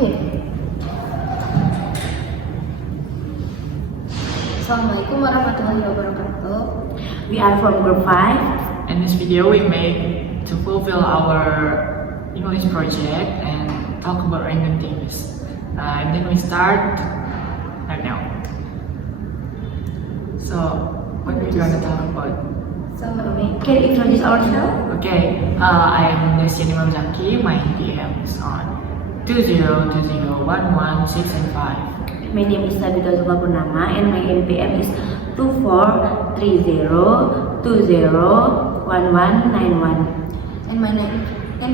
Okay. Assalamualaikum warahmatullahi wabarakatuh. We are from group 5. In this video, we make to fulfill our English project and talk about random things. And then we start right now. So, what are we going to talk about? So, Can you introduce ourselves? Okay, I am Nesian Imam Zaki. My NPM is on 202011 6 and 5. My name is Nabila Zulfa Purnama and my NPM is 2430201191. and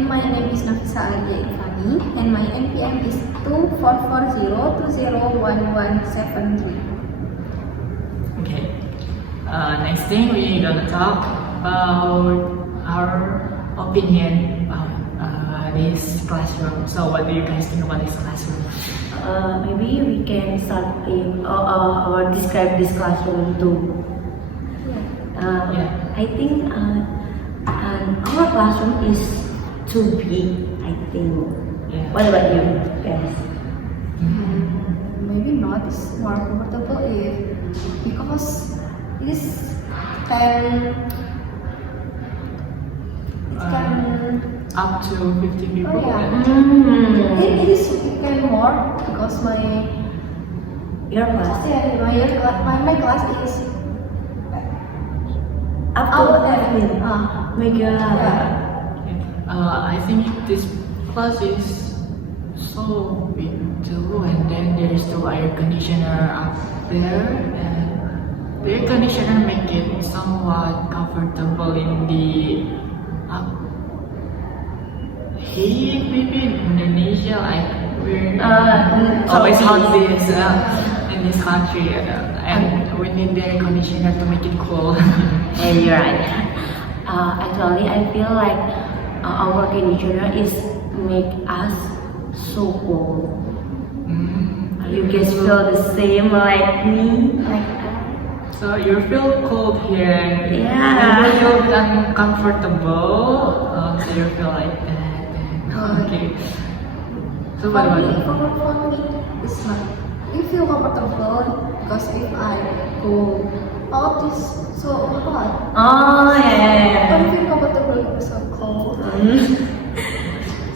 my name is Nafisa Alia Ifani, and my NPM is 2440201173. Okay. Next thing we're gonna talk about our opinion about this classroom. So, what do you guys think about this classroom? Maybe we can start or describe this classroom too. Yeah. I think our classroom is too big. I think. Yeah. What about you guys? Maybe not. It's more comfortable because this can Up to 50 people. Oh, yeah. Mm. it is can more because my Your class my class is up out to there. Oh my god. Yeah. I think this class is so big too, and then there's the air conditioner up there, and the air conditioner make it somewhat comfortable in the heat. Maybe in Indonesia, like we're always hot this in this country, and we need the air conditioner to make it cool. Yeah, you're right. Actually, I feel like our conditioner is make us so cold. You guys feel the same like me, like that? So you feel cold here, and Yeah. you feel uncomfortable. So you feel like that. Okay. So what about you? For me, it's not. You feel comfortable because if I go out, it's so hot. Oh I yeah. don't feel comfortable because so cold.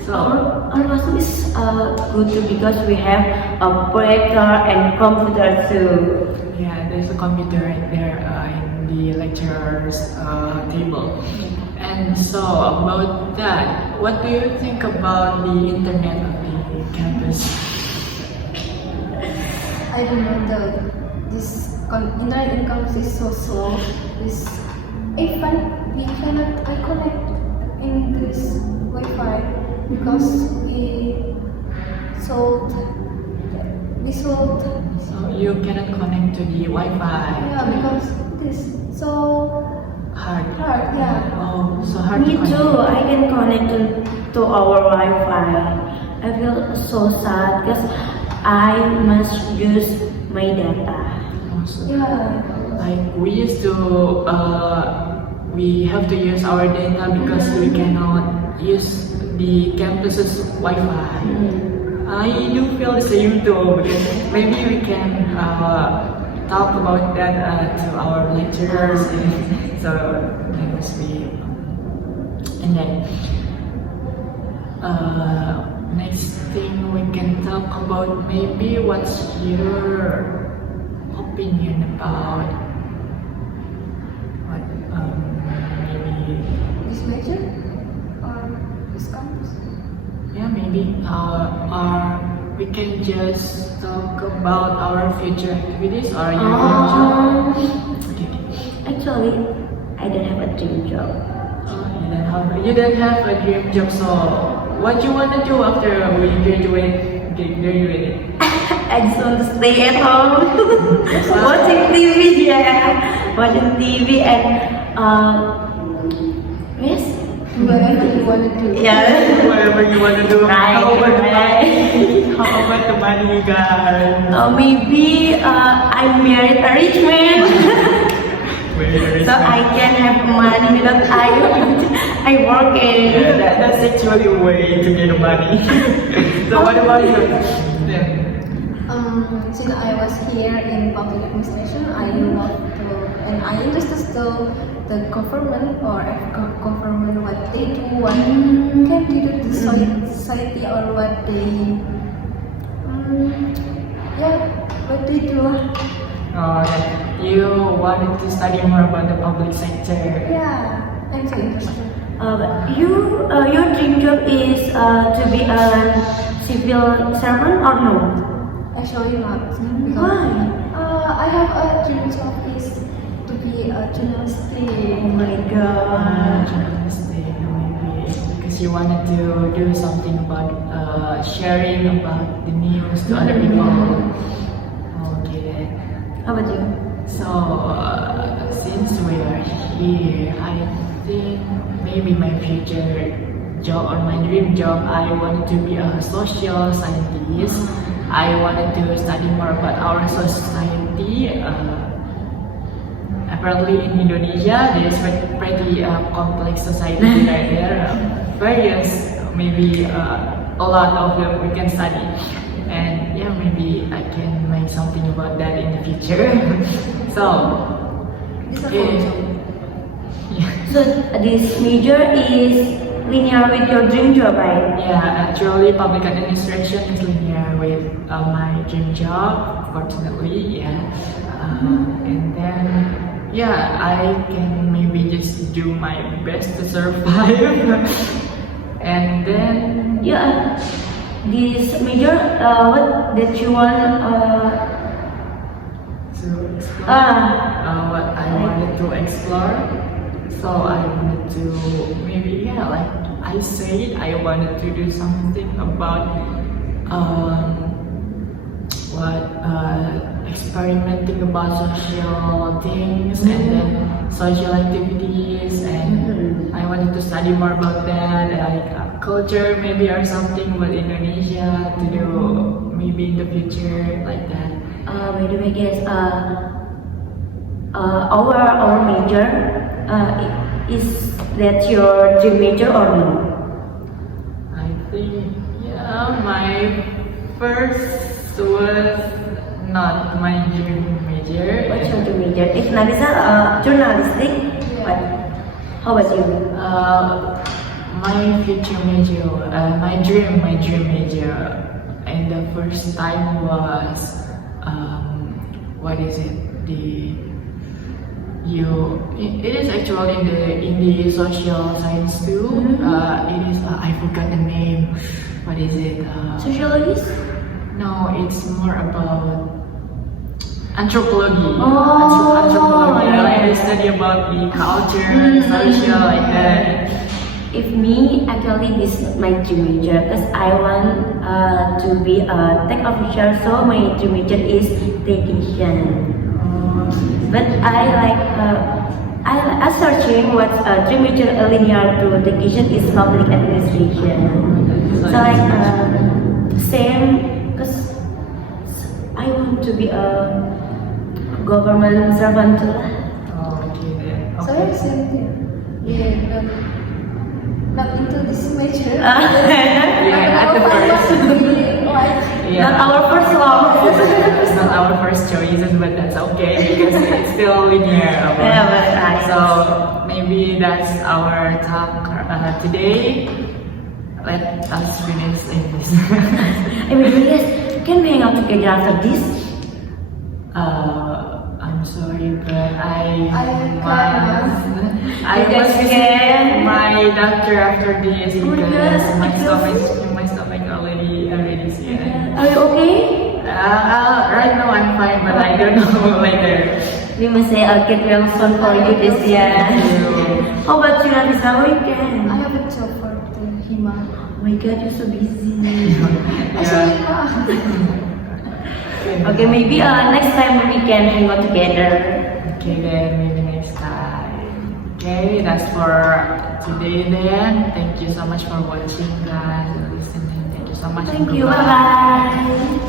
So Our classroom is good too because we have a projector and computer too. yeah, there's a computer right there in the lecturer's table. And so about that, what do you think about the internet of the campus? I don't know this internet income is so slow. This even we cannot connect in this Wi-Fi because sold. So you cannot connect to the Wi-Fi. Yeah, because this so Hard. hard. Yeah. Oh, so hard Me to connect. too. I can connect to our Wi-Fi. I feel so sad because I must use my data. Also, Yeah. like we used to, we have to use our data because we cannot use the campus's Wi-Fi. I do feel the same too, because maybe we can talk about that to our lecturers. So that must be. And then next thing we can talk about, maybe what's your opinion about what maybe. This major or this campus? Yeah, maybe we can just talk about our future activities or your dream job. Okay. Actually, I don't have a dream job. You don't have a dream job, so what you wanna do after we graduate? I just want to stay at home, watching TV. Yeah, watching TV and yes. Whatever you want to do. Yeah. Whatever you wanna do. Right, How about the right. money? How about the money, guys? Maybe I married a rich man. very So I can have money without I work in. Yeah, that's actually a way to get money. So what about you? Yeah. Since I was here in public administration, I love to and I interested to the government or government what they do, what can they do to society or what they what they do. You wanted to study more about the public sector. Yeah, I'm so interested. Your dream job is to be a civil servant or no? Actually not. Why? I have a dream job is to be a journalist. Oh my god. Journalistic, maybe because you wanted to do something about sharing about the news to other people. Okay then. How about you? So since we are here, I think maybe my future job or my dream job, I wanted to be a social scientist. I wanted to study more about our society. Apparently in Indonesia, there's pretty complex society right there. Various, maybe a lot of them we can study. And yeah, maybe I can make something about that in the future. So, It's a yeah. fun job. Yeah. So this major is linear with your dream job, right? Yeah, actually, public administration is linear with my dream job, fortunately, yeah. And then, yeah, I can maybe just do my best to survive. And then, Yeah. This major, what that you want? to explore what I wanted to explore. So I wanted to maybe, yeah, like I said, I wanted to do something about experimenting about social things and then social activities, and I wanted to study more about that, like culture maybe or something about Indonesia to do maybe in the future like that. By the way, guys, our major, is that your dream major or no? I think, yeah, my first was not my dream major. What's your dream major? If Narisa, journalistic. What? How about you? My future major, my dream major, and the first time was, what is it? It is actually in the social science too. It is, I forgot the name. What is it? Sociologist? No, it's more about anthropology. Oh, Anthropology. yeah. Like I study about the culture, social, like that. If me, actually, this is my dream major because I want to be a tech officer. So my dream major is technician. But I searching what's a dream major linear to technician is public administration. So same, because I want to be a government servant too. Okay then. So Okay. I said, yeah, not into this major. Yeah, at the first. Yeah. Not our first love. It's not our first choices, but that's okay because it's still linear. Yeah, but I- So maybe that's our talk today. Let us finish in this. I mean, yes, can we hang out together after this? I'm sorry, but I You guys must can. visit my doctor after this Oh my because God, my stomach already sick. Are you okay? Right now I'm fine, but I don't know later. We must say I'll get well soon for you this year. How about you, Nafisa? How you I can? have a job for the Hima. Oh my god, you're so busy. Actually, Okay, maybe next time we can hang out together. Okay then, maybe next time. Okay, that's for today then. Thank you so much for watching guys, listening. Thank you so much. Thank you, bye bye.